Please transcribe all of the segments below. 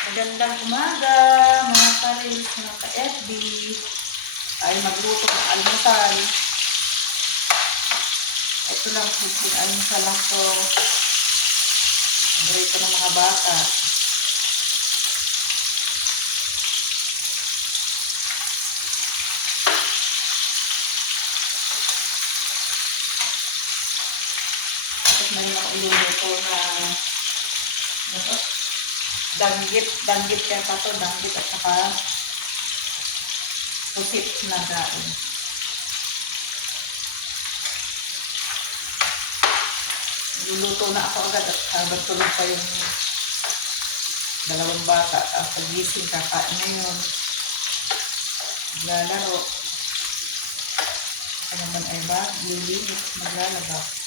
Magandang umaga, mga karis, mga ka-FB. Ay magluto ng almusal. Ito lang, simple almusal lang to. Paborito ng mga bata. Tapos meron ako iluluto na? Danggit, danggit kaya pa to, danggit at saka pusit na daon. Luluto na ako agad at habang tulog pa yung dalawang bata. At pagising, kakain na yun. Maglalaro. Ako naman ay ba? Lilinis, maglalaba.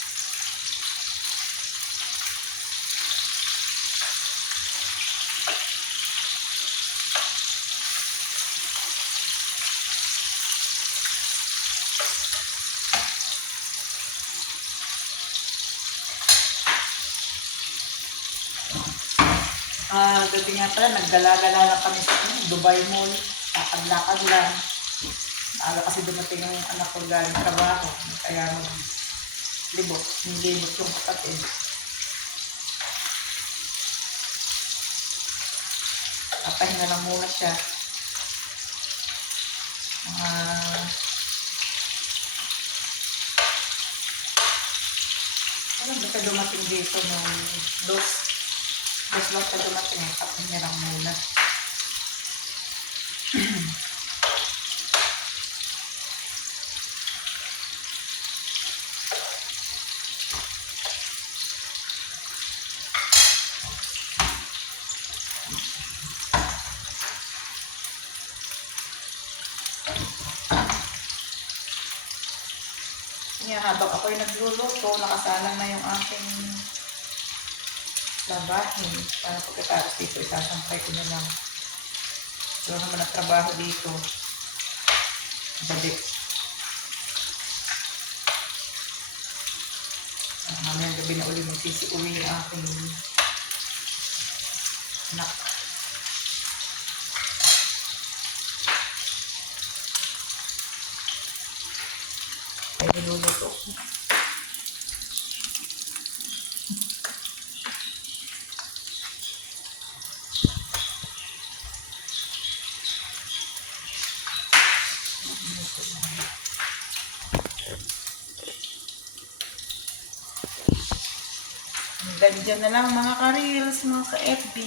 Ah, gabi nga pala, naggala-gala lang kami sa ano, Dubai Mall. Lakad-lakad lang. Maaga kasi dumating yung anak ko galing trabaho. Kaya mag libot, nilibot yung kapatid. Papahinga lang muna siya. Mga ano ba siya dumating dito nung dos dos lang siya dumating eh. Papahinga lang muna. Kaya habang ako'y nagluluto, nakasalang na yung aking labahin. Para pagkatapos dito, isasampay ko na lang. Doon naman ang trabaho dito. Balik. Ah, Mamayang gabi na uli magsisi-uwi yung aking anak. Niluluto ko. Hanggang dyan na lang mga ka-reels, mga ka-FB.